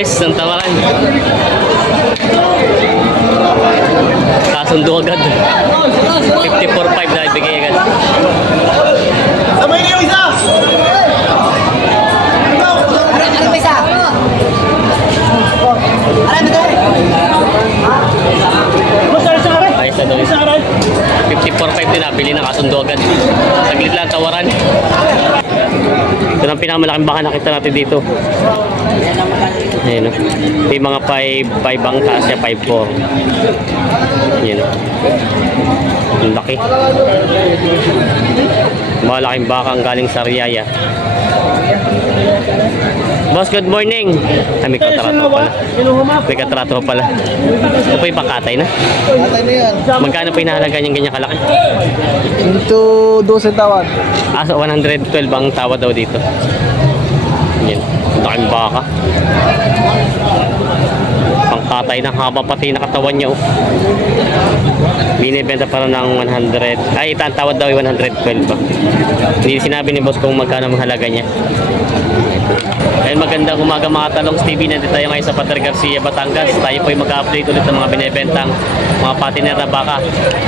bilis ng tawaran. Kasundo agad. 54.5 na ibigay agad. Sabay na yung isa! Ano ba isa? Alam mo doon? Ayos na doon. 54.5 din nabili na kasundo agad. Saglit lang tawaran. Ito ang pinakamalaking baka nakita natin dito. Ayan o. May mga 5 ang taas niya, 5.4. Ayan o. Ang laki. Malaking baka ang galing sa Riyaya. Boss, good morning. Ay, may katrato pala. May katrato pala. Ito po yung pangkatay na. Atay na yan. Magkano po inahalaga niyang ganyan kalaki? Into 12 tawad. So 112 ang tawad daw dito. Yan. Ang laking baka. Pangkatay na, haba pati nakatawan niya. Oh. Binibenta para ng 100. Ay, ito ang tawad daw ay 112 ba. Hindi sinabi ni boss kung magkano ang halaga niya. Ayun, magandang umaga mga Talongs TV. Nandito tayo ngayon sa Padre Garcia, Batangas. Tayo po ay mag-update ulit ng mga binibentang mga patiner na baka.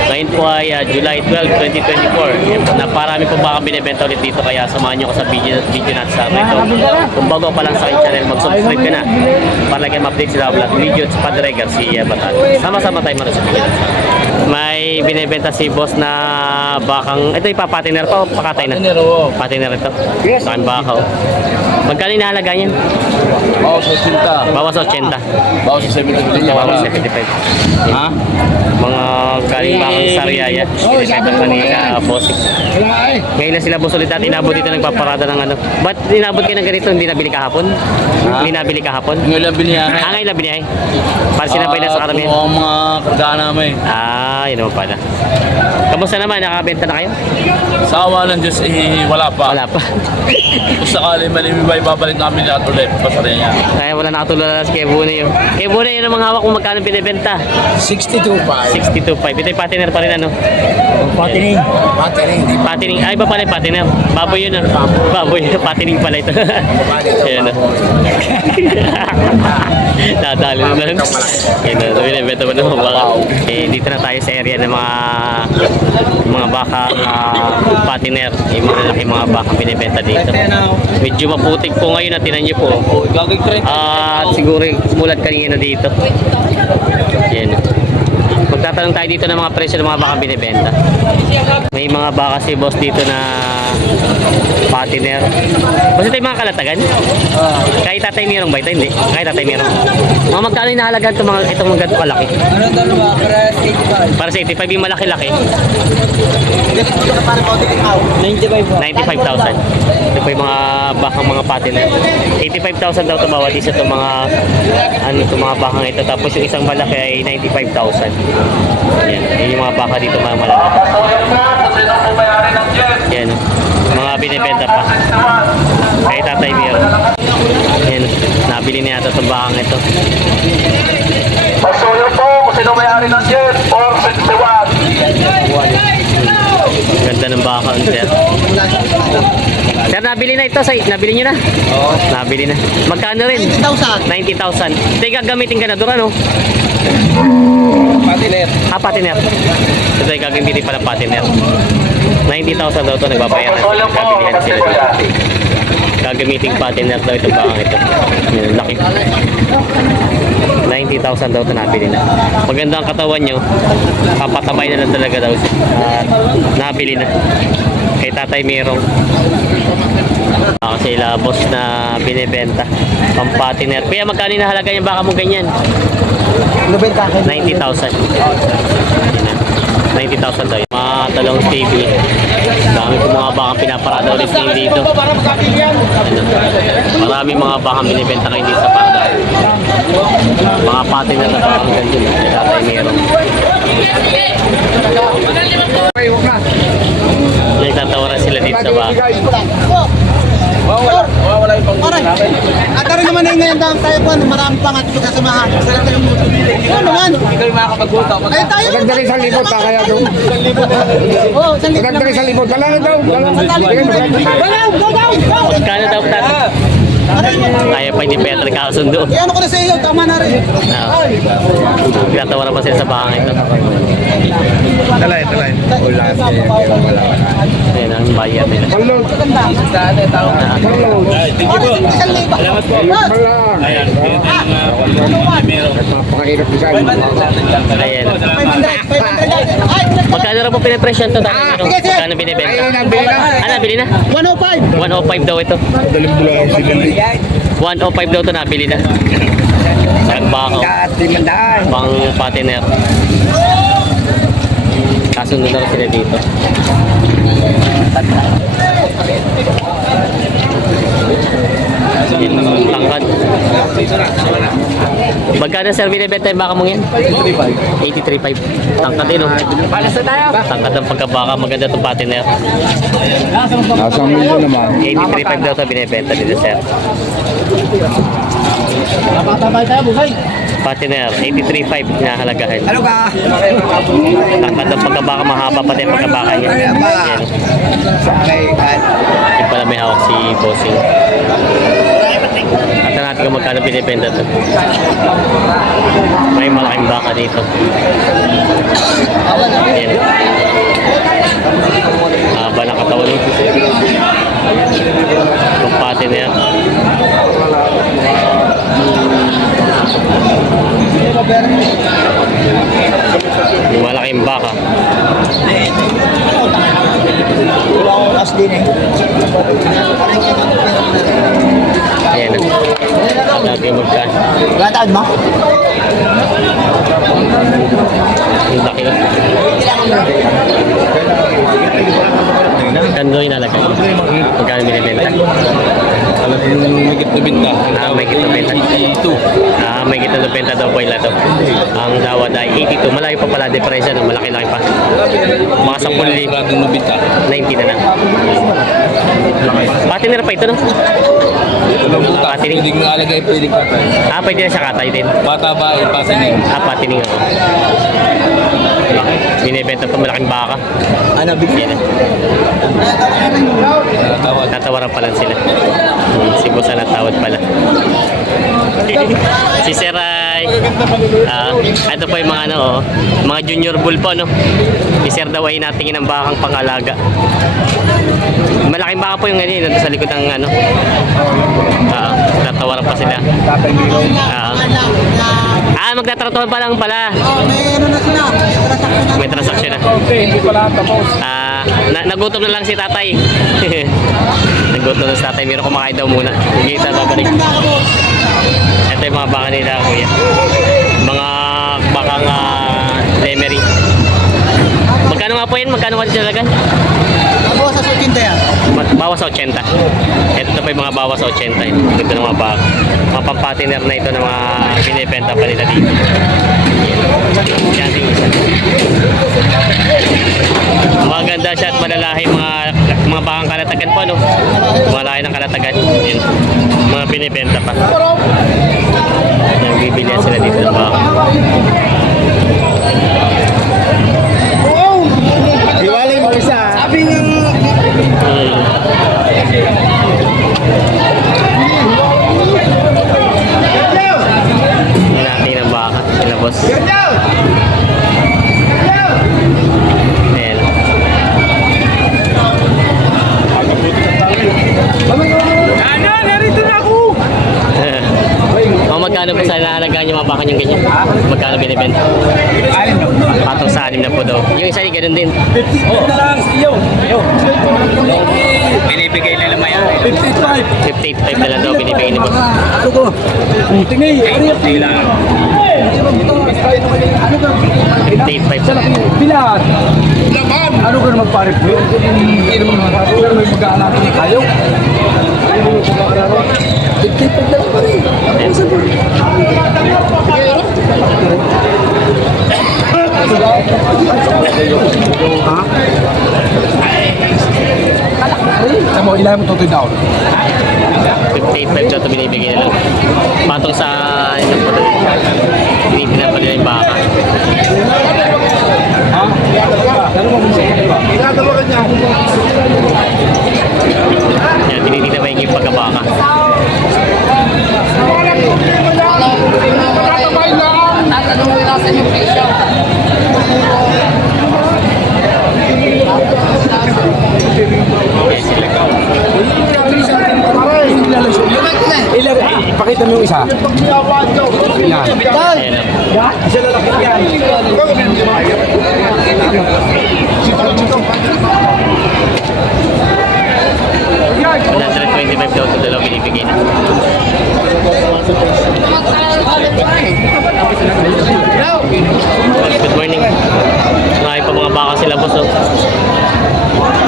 Ngayon po ay July 12, 2024. Naparami po baka binibenta ulit dito, kaya samahan nyo ko sa video natin sa ito. Kung bago pa lang sa aking channel, mag-subscribe ka na para lagi ma-update sila vlog video sa Padre Garcia, Batangas. Sama-sama tayo muna sa video. May binibenta si boss na bakang, ito ipapatiner pa o pakatay na? Patiner ito. Saan baka o. Magkano inahalaga niyan? Bawas sa 80. Bawas sa 80. Bawas sa 75. Bawas sa 75. Ha? Mga galing bakang sa Riyaya. Binibenta pa ni Bossing. Ngayon na sila boss ulit at inabot dito nagpaparada ng ano. Ba't inabot kayo ng ganito? Hindi nabili kahapon? Hindi nabili kahapon? Ngayon lang biniyahe. Ngayon lang biniyahe. Para sinabay na sa karamihan. Oo, mga kargaan namin. Yun naman pala. Kamusta naman? Nakabenta na kayo? Sa awa ng Diyos, wala pa. Wala pa. Kung sakali malimibay, babalik namin lahat ulit. Pasari niya. Kaya wala nakatulala na si Kebune yun. Kebune yun ang mga hawak kung magkano binibenta. 62.5. 62.5. Ito yung patiner pa rin ano? Patining. Patining. Patining. Ay, iba pala yung patiner. Baboy yun ah. Baboy. Patining pala ito. Ayan ah. Nadali na lang. Ayan ah. Binibenta mo na mga baka. Dito na tayo sa area ng mga baka patiner. Yung mga laki mga baka binibenta dito. Medyo maputik po ngayon at tinan nyo po. At siguro mulat kanina dito. Yan. Magtatanong tayo dito ng mga presyo ng mga baka binibenta. May mga baka si boss dito na patiner. Basta ito yung mga kalatagan? Kahit tatay mayroong ba ito? Hindi. Kahit tatay mayroong. Mga magkano yung nahalagan itong mga ganito kalaki? Ano doon ba? Para sa 85 yung malaki-laki. 95 95,000. Ito po yung mga bakang mga patiner. 85,000 daw ito bawat isa itong mga mga bakang ito. Tapos yung isang malaki ay 95,000. Yan. Yan yung mga baka dito mga malaki. Yan. Mga binibenta pa. Kay tatay meron. Yan. Nabili niya ito itong bakang ito. Pasuyo po kung sino may-ari ng jet, 461. Ganda ng baka, sir. Sir, nabili na ito. Nabili nyo na? Oo. Nabili na. Magkano rin? 90,000. 90,000. Ito yung gagamitin ka na doon, ano? Patiner. Patiner. Ito yung gagamitin pala patiner. 90,000 daw ito. Nagbabayaran sila. Kabilihan sila dito. Gagamiting patiner daw ito bakang ito. Yan, laki. 90,000 daw ito nabili na. Maganda ang katawan nyo. Papatabay na lang talaga daw siya. Nabili na. Kay tatay merong. Kasi boss na binibenta. Pampatiner. Kaya magkano na halaga yung baka mo ganyan? 90,000. 90,000 daw. Mga Talongs TV. Dami po mga bakang pinaparada ulit dito. Marami mga bakang binibenta kayo dito sa parada. Mga patiner na bakang ganyan. Tatay meron. Nagtatawaran sila dito sa baka. Wala yung Aray, at rin naman yung ngayon dahil tayo po, marami pang ating kasamahan. Sarap tayong mutubilig. Oo naman. Hindi kayo makakapag-guta. Ay tayo. Maganda rin sa libot pa kaya doon. Oo, sandali. Maganda rin sa libot. Wala na daw. Wala na. Sandali. Wala, go. Magkano daw tatay? Kaya pa hindi pa yata nagkakasundo. Eh, ano ko na sa iyo, tama na rin. Tinatawaran pa sila sa bakang ito. Talay. Wala. Ayan ang bayad nila. Salamat po. Ayan. Ayan. Magkano raw po pinapresyon ito? Magkano binibenta? Nabili na? 105. 105 daw ito. 105 daw ito nabili na. Ang bakaw. Pang patiner. Kasundo na rin sila dito. Tangkad. Magkano sir binibenta yung baka mong yan? 83.5. Tangkad din, no? Tangkad ang pagkabaka. Maganda itong patiner. Nasa milyo naman. 83.5 daw ito binibenta dito, sir. Napatabay tayo, bukay. Patiner, 83.5 na halagahan. Ano ka? Tangkad ang pagkabaka. Mahaba pati ang pagkabaka niya. Yan. Yung pala may hawak si Bossing. At natin kung magkano binibenta ito. May malaking baka dito. Yan. Haba na katawan nito. Yung pati na yan. Yung malaking baka. Wala akong as din eh. Ayan na. Lagi magkaan. Gatad mo? Yung laki na. Kando yung nalagay. Magkano binibenta? Alam mo yung may git na binta. May kita benta. 82. May kita benta daw po ila to. Ang dawad ay 82. Malayo pa pala diferensya, no? Malaki-laki pa. Mga 10,000. Maraming mabinta. 90 na lang. Patiner pa ito, no? Walang buta. Patining. Pwedeng alagay, pwedeng katay. Pwede na siya katay din. Bata ba, patining. Patining ako. Binibenta pa malaking baka. Ano, bigyan? Tawad. Tatawaran pa lang sila. Si Bosa na tawad pala. Si Seray. Ito po yung mga ano, oh, mga junior bull po, no? Si Sir daw ay natingin ng bakang pangalaga. Malaking baka po yung ganyan, nandun sa likod ng ano. Tatawaran pa sila. Magtatratuhan pa lang pala. May ano na sila. May transaction na. Okay, hindi pala tapos. Nagutom na lang si tatay. Nagutom na si tatay. Meron kumakain daw muna. Hindi tayo babalik. Ito yung mga baka nila, kuya. Mga bakang lemery. Magkano nga po yan? Magkano ka dalagan? Ako sa sukinta yan. Bawas sa 80. Ito pa yung mga bawas sa 80. Ito ng mga baka. Mga pampatiner na ito ng mga binibenta pa nila dito. Yan din isa. Maganda siya at malalahi mga bakang kalatagan po, no? Malalahi ng kalatagan. Yan. Mga binibenta pa. Nagbibilihan sila dito ng baka. Iwalay mo isa. Sabi nga. Natin ang baka. Sila boss. Ayan. Narito na ako! Magkano po sa nahalagaan yung mga baka niyong ganyan? Magkano binibenta? Patong sa 6 na po daw. Yung isa ganun din. 50 na lang, iyo. Binibigay nila maya. 55. 58.5 na lang daw binibigay ni boss. Ano ko? Tingay, ano 58.5 na lang. Bilan. Ano ka naman pare po? Hindi naman magkakaroon. Pero may mag-aanapin na kayo. Ano mo magkakaroon? Tigtipag lang pa rin. Saan po? Ha? Saan mo, ilahin mo tutoy daw? 58.5 daw ito binibigay nila. Patong sa inyong po daw. Binibilan pa nila yung baka. Ha? Dalawa mo siya. Dalawa ka niya. Yan, tinitignan pa yung pagkabaka. sila boss oh.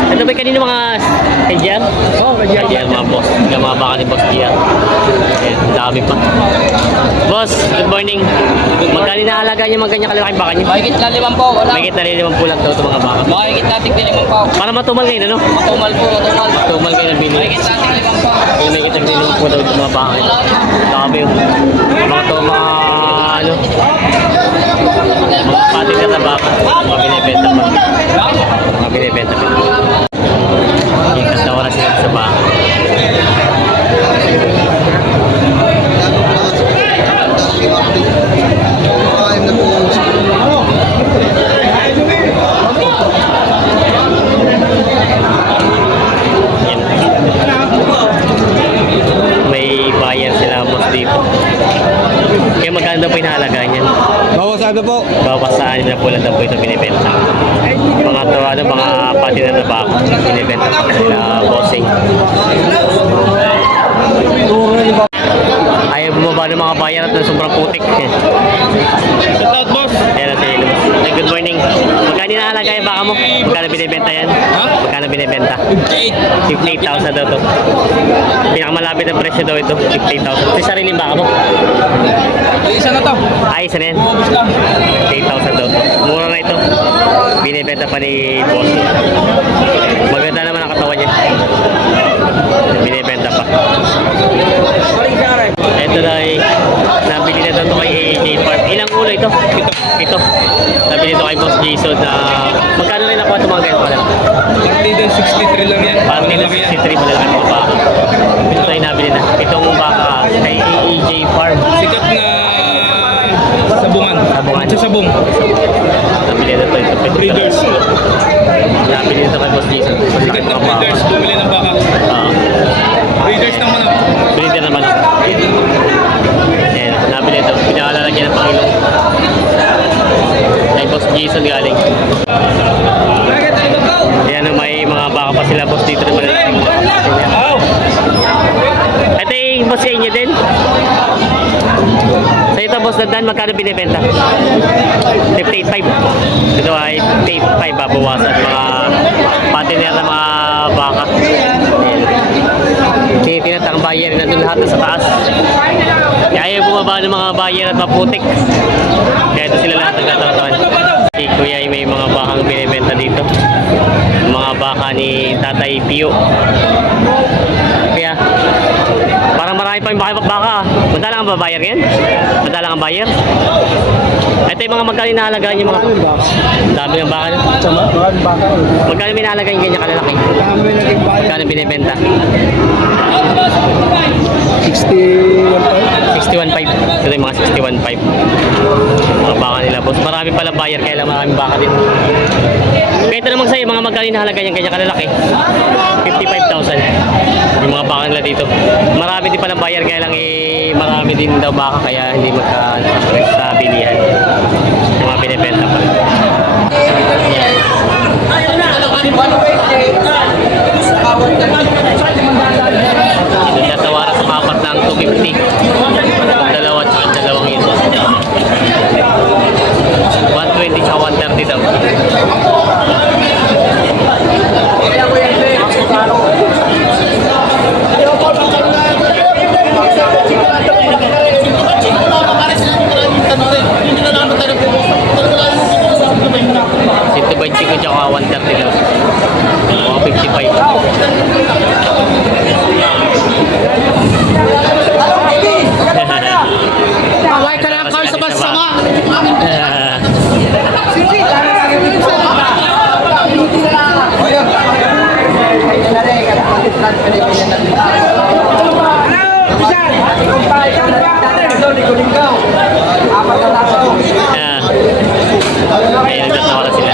Ito ba kanino mga KGR? Oo, KGR mga boss. Yung mga baka ni boss GR. Ayan, dami pa. Boss, good morning. Magkano na alaga niyo mga ganyan kalalaking baka niyo? Mahigit na 5 po, wala. Mahigit na rin 5 pulang daw ito mga baka. Mahigit natin din 5 po. Para matumal kayo na no? Matumal po, matumal. Tumal kayo ng binili. Mahigit natin 5 po. Yung may kitang din po daw yung mga baka. Dami yung mga to mga ano. Mga pating na baka. Mga binibenta pa. Mga binibenta pa. Yung katawa na sila sa baka. Yan. May buyer sila boss dito. Kaya magkano daw po yung halagaan yan? Bawas ano po? Bawas sa 6 na pulang daw po ito binibenta. Mga to, ano, mga patina na bako. Binibenta pa sila bossing. Ayaw bumaba ng mga buyer at ng sobrang putik. Shoutout boss. Ayan na sila. Hey, good morning. Magkano na halaga yung baka mo? Magkano binibenta yan? Magkano binibenta? 58,000 daw to. Pinakamalapit na presyo daw ito. 58,000. Ito sariling baka mo? Isa na to. Ay, isa na yan. Ubus lang. 8,000 daw to. Mura na ito. Binibenta pa ni boss. Maganda naman ang katawan niya. Binibenta pa. Ito na ay nabili na ito kay AJ Farm. Ilang ulo ito? Ito. Nabili ito kay Boss Jason na magkano rin nakuha ito mga ganyan pala? Hindi din 63 lang yan. Parang nila 63 malalaki mga baka. Ito tayo nabili na. Itong baka kay AJ Farm. Sikat na sabungan. Sabungan. Sa sabong. Nabili na ito. Ito Breeders. Nabili ito kay Boss Jason. Sikat na breeders. Bumili ng baka. Breeders ng manok. Breeder naman ako. Ayan, nabili ito. Pinakalalagyan ng Pangilong. Kay Boss Jason galing. Ayan, may mga baka pa sila boss dito naman. Ito yung boss sa inyo din. Sa ito boss na Dan, magkano binibenta? 58.5. Ito ay 58.5 babawasan. Mga patiner na mga baka. Ayan. Tinitinat ang buyer na doon lahat sa taas. Kaya ayaw bumaba ng mga buyer at maputik. Kaya ito sila lahat nagtatratawan. Si Kuya ay may mga bakang binibenta dito. Mga baka ni Tatay Pio. Kaya parang marami pa yung baka. Madalang ang babayar yan? Madalang ang buyer? Ito yung mga magkano inahalagaan yung mga dami ng baka. Magkano minahalagaan yung ganyan kalalaki? Magkano binibenta? 61.5. Ito yung mga 61.5. Mga baka nila boss. Marami pala buyer kaya lang maraming baka din. Kaya ito naman sa'yo, mga magkano inahalagaan yung ganyan kalalaki? 55,000. Yung mga baka nila dito. Marami din pala buyer kaya lang marami din daw baka kaya hindi magka-stress sa bilihan. Yung mga binibenta pa. Natawaran sa kapat ng 250. Dalawa at dalawang ito. 120 tsaka 130 daw. Sito 25 tsaka 130 daw. Mga 55. Kaway ka na sa basama. Ayan, nagtatawa na sila.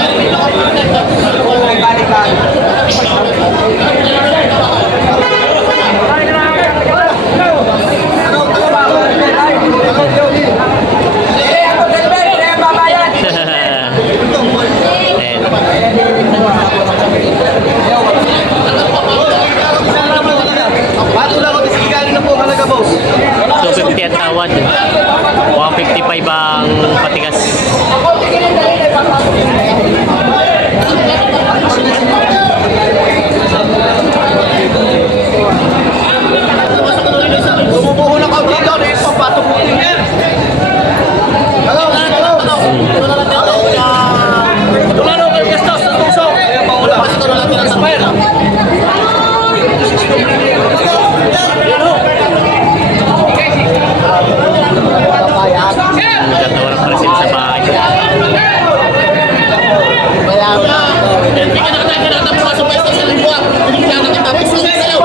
Hindi ka nakakita po sa pwesto sa lingwa. Hindi ka nakakita po sa sa'yo.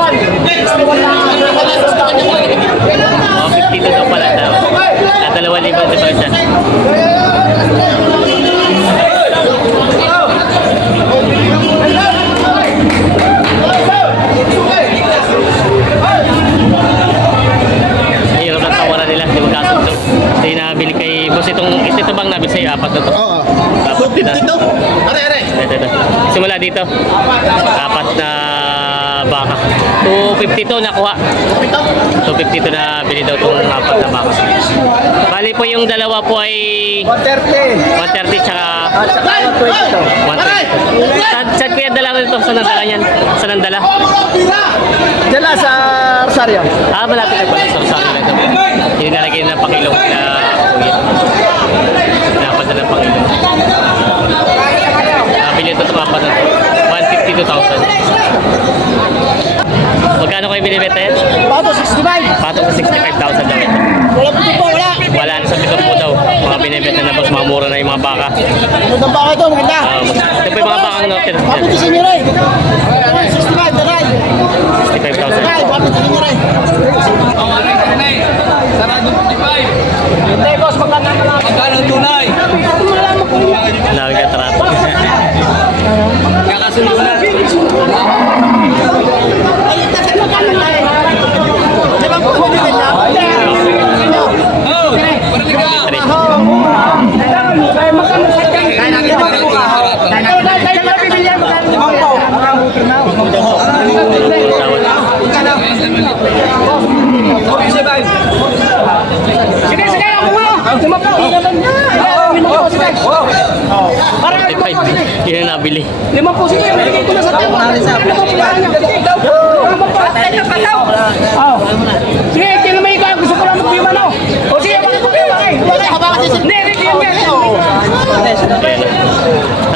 Oh, 52 daw pala daw. Na 2,000 difference siya. Hirap ng tawaran nila, di magkasundo. Kasi nabili kay boss ito bang nabili sa'yo? Apat na to? Oo. Apat din na. Dito. Are. Ito. Simula dito. Apat na baka. 252 nakuha. 252 na bili daw itong apat na baka. Bali po yung dalawa po ay 130 tsaka 120. Saan ko yung dala nito? Saan ang dala niyan? Saan ang dala? Dala sa Rosario. Malapit na pala sa Rosario na ito. Yung nalagay na pakilong na uwi. Napadala ng pakilong. Nabili ito itong apat na ito. 152,000. Magkano kayo binibenta yan? Pato 65. Patok sa 65,000 daw ito. Wala po po, wala. Wala na sa pitong po daw. Mga binibenta na boss, mga mura na yung mga baka. Magandang baka ito, maganda. Ito po yung mga bakang notin. Papi si Miray. 65, taray. 65,000. Taray, papi si Miray. Sarado 55. Hindi, boss, maganda na lang. Magkano ang tunay? Lagi ka trato. Kakasununan. Oh, parang ka. Sige, sige, ako mo. Para 45. Yun ang nabili. 5 sige, bigay ko na sa tawa. Sige, kailan may ikaw, gusto ko lang mag-bima, no? O sige, mag-bima kayo. Hindi, hindi,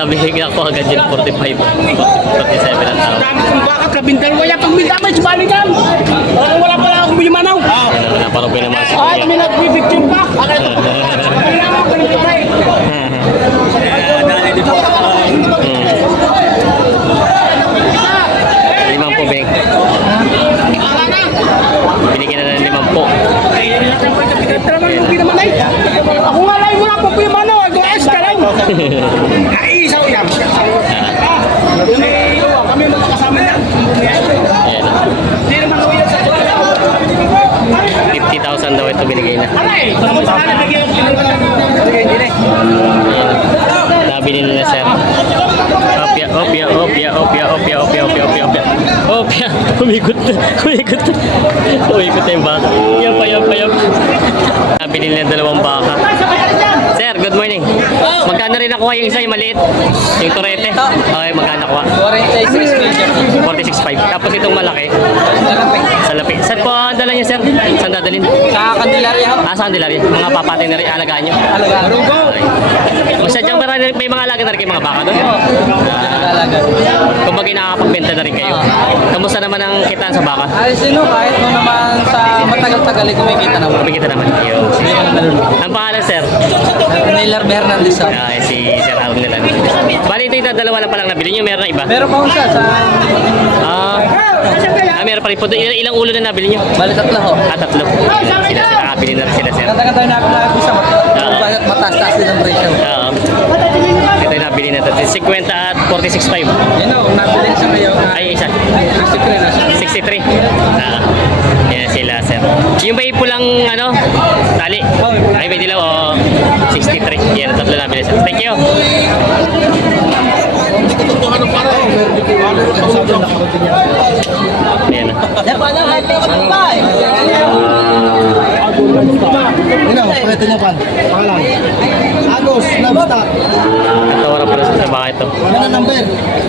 Sabi higla ko agad yun 45. 47 ang tao. dami kong bakit, kabintal mo yan. Pag may damay, subalikan. Wala pala akong bima, no? Wala parang pinamasok Ay, niya. may nagbibigtin pa. Kailangan ko nito rin. Limang po, Beng. Binigyan na ng 5 po. Ako nga lang mo lang po bima, no?Ag-ayos ka lang. Ay, isaw yan. Kami magkakasama na. Ayan. Hindi naman ko yan sa 50,000 daw ito binigay na. Aray, tapos ka na bigyan ko. Ayan. Nabili nila, sir. Opya. Umikot na yung baka. Yan pa. Nabili nila 2 baka. Sir, good morning. Magkano rin nakuha yung isa, yung maliit? Yung turete? Okay, magkano nakuha? 46.5. Tapos itong malaki? Sa lapik. Saan po ang dala niyo, sir? Saan dadalhin? Sa Candelaria ho. Sa Candelaria. Mga papatay na rin, alagaan nyo. Alagaan. Okay. Masyadong may mga alaga na rin kayo mga baka doon. Nag-alaga. Kung bagay nakakapagbenta na rin kayo. Kamusta naman ang kitaan sa baka? Ay, sino kahit mo naman sa matagal-tagal ay kumikita naman. Kumikita naman. Yun. Ang pangalan, sir? Naylor Hernandez ho. Si Sir Aaron nila. Bali, ito yung dalawa lang palang nabili nyo. Meron na iba? Meron pa ho siya sa Meron pa rin po. Ilang ulo na nabili nyo? bali 3 ho. 3. Sila, nakabili na rin sila, sir. Kanta-kanta na isa mataas-taas din ang presyo. Oo. Ito yung nabili na ito. 50 at 46.5. Yan ho, nabili siya ngayon. Ay, isa. 63 na siya. 63. Yan sila, sir. Yung ba yung pulang, tali? Ay, may dilaw, 63. Yan, 3 nabili, sir. Thank you. Ayan na. Pwede niya pan. Pangalan. Agos, Livestock. Natawaran pala sa baka ito. Ano na number?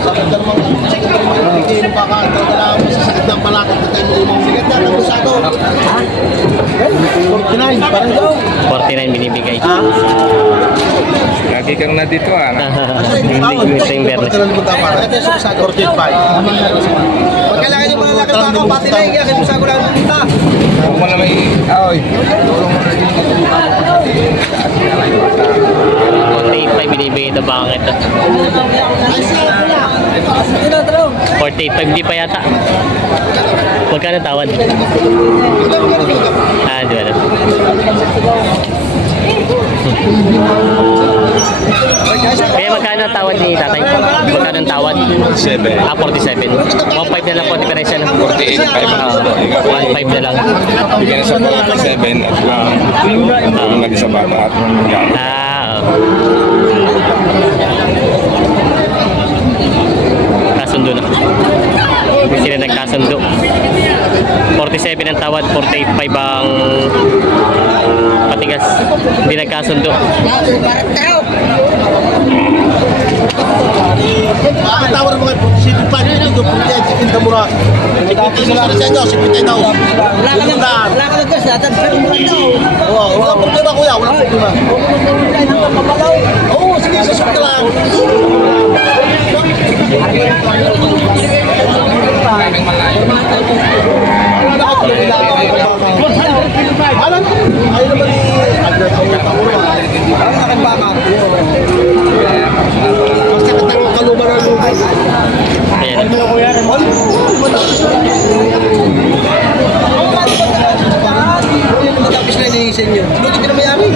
Sakit ng mga bigay ng baka. Talaga masasakit ng palakot na tayo mo sigat na. Tapos ako. 49. Parang daw. 49 binibigay. Lagi kang na dito ah. Ito yung bernes. Ito yung sa 45. Pag kailangan nyo mga lakad baka pati na yung yakin mo sa gulang dito. Huwag mo na may... Oy. 45 binibigay ito baka ito. 48.5, di pa yata. Magkano tawad? Ah, di ba na? Kaya magkano ang tawad ni tatay? Magkano ang tawad? 7. Ah, 47. 1.5 na lang po diferensya lang. 48.5. 1.5 na lang. Bigyan sa 47 at nag sa bata at gamit. Ah, kasundo na. Hindi sila nagkasundo. 47 ang tawad, 48.5 ang patigas. Hindi nagkasundo. Tawar mga 45 dito, punya chicken damura. Chicken sa sa inyo, 50 daw. Wala ka ng gas, lahat ang Wala problema kuya, wala problema. Oo, sige, susunod lang. Alam, ayaw naman ni Agad sa mga tao. Ang nakabaka. Basta katang kaluban ng lubay. Ayan. Matapos na iniisin nyo. Hindi ka na mayari.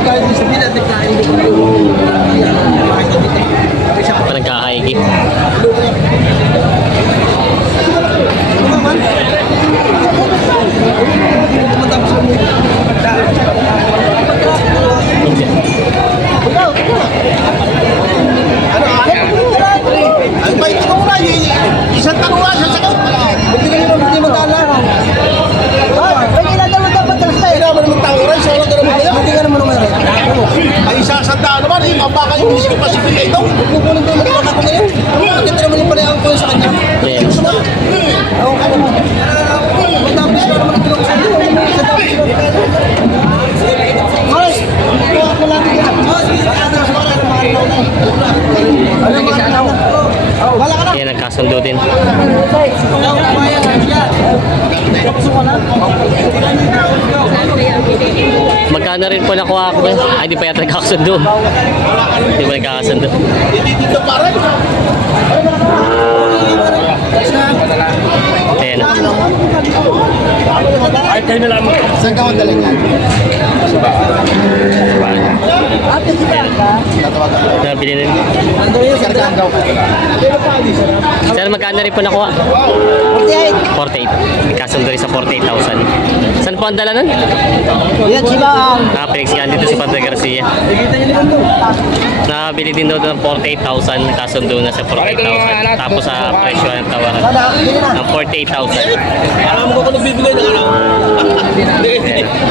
Kahit di sabihin natin na hindi ko Pa nagkakaigi. Ang bait ko muna, isang tanong lang siya sa kanya. Hindi ka naman hindi mag-aalala. Ay, naman naman tao rin, solo ka naman kaya. Hindi ka naman naman rin. Ay, isasandaan naman, eh, mabaka yung Miss Pacific na ito. Kukunin ko yung mga ko ngayon. Maganda naman yung panayang ko sa kanya. Ayan. Gusto mo? Oo, ka naman. Matapos ka naman ito sa iyo. Sa tapos ka. Mas, ako lang din. Wala ka na. Ayan, nagkasundo din. Magkano rin po nakuha ko? Ay, di pa yata nagkakasundo. Di ba nagkakasundo? Dito parang. Ayan. Ay, kayo na lang. Saan ka magaling yan? Nabili rin. Sir, magkano rin po nakuha? 48. Nagkasundo rin sa 48,000. Saan po ang dala nun? Yan, si Bang. Pinaksihan dito si Padre Garcia. Nabili din daw ng 48,000. Nagkasundo na sa 48,000. Tapos sa presyo ng tawaran ng 48,000. Alam mo ko nagbibigay ng ano?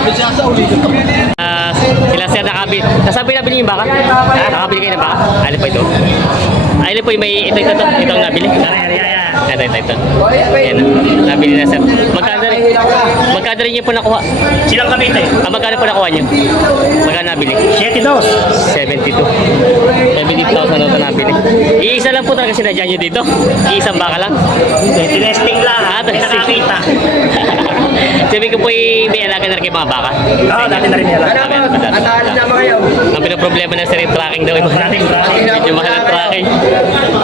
Masyasa ulit. Sila sir nakabili. Nasabi nabili yung baka? Nakabili kayo ng baka? Alin po ito? Alin po yung may ito. Ito ang nabili. Ito. Ayan. Nabili na sir. Magkano rin niyo po nakuha? Silang Cavite. Magkano po nakuha niyo? Magkano nabili? 72. 72. 72,000 na ito nabili. Iisa lang po talaga sinadya niyo dito? Iisang baka lang? Tinesting lang. Tinesting. Sabi ko po may alaga na rin kayo mga baka. Oo, dati na rin nila. Nataalit naman kayo. Ang pinaproblema na sir yung tracking daw. Tracking. Medyo mahal ang tracking.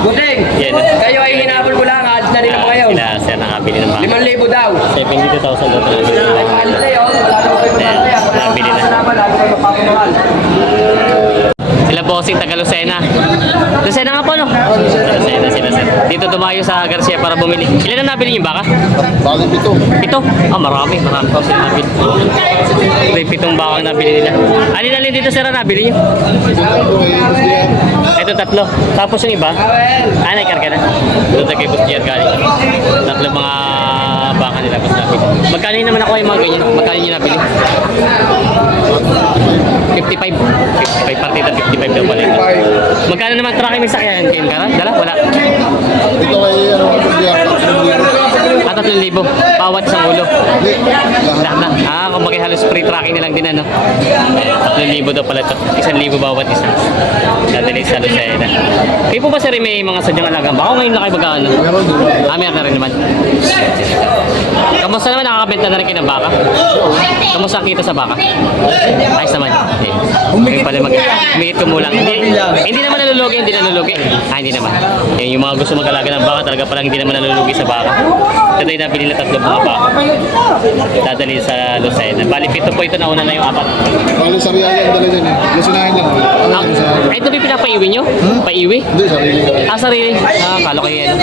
Buting, Yan. kayo ay hinabol ko lang. Ads na rin naman kayo. Sila sir nakabili ng baka. 5,000 daw. 72,000 daw nabili. Mahal na yun. Wala naman kayo magkakaya. Nabili na. Lalo kayo magpapamahal. Sila bossing taga Lucena. Lucena nga po no? Lucena sila sir. Dito dumayo sa Garcia para bumili. Ilan ang nabili yung baka? Bakit ito? Ito? Marami pa sila nabili. May 7 bakang nabili nila. Alin dito sir ang nabili nyo? Ito 3. Tapos yung iba? Naikarga na. Doon kay Boss Jer galing. 3 mga baka nila Boss nabili. Magkano naman ako yung mga ganyan? Magkano nyo nabili? 55. 55 partida, 55 daw pala ito. Magkano naman tracking may sakyan? Kayo dala? Wala. Ito ay ano, 3,000 bawat isang ulo. Lahat na. Kung halos free tracking na lang din ano. 3,000 daw pala ito. 1,000 bawat isa. Dadali sa Lucena. Kayo po ba sir may mga sadyang alagang baka? O ngayon na kayo magkano? Meron na rin naman. Kamusta naman nakakabenta na rin kayo ng baka? Kamusta ang kita sa baka? Ayos naman. Kayo pala humigit kumulang. Hindi naman nalulugi, hindi nalulugi. Hindi naman. Yung mga gusto mag-alaga ng baka talaga palang hindi naman nalulugi sa baka. Ito yung nabili na 3 mga baka. Dadali sa Lucena. Bali, 7 po ito, nauna na yung 4. Ano sa Riyaya ang dala dyan eh. Lusinahin lang. Ay, ito ba yung pinapaiwi nyo? Paiwi? Hindi, sarili ka. Sarili. Kala ko yan.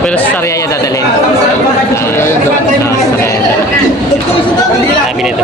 Pero sa Sariaya dadalhin. Sa Riyaya. Sabi nito.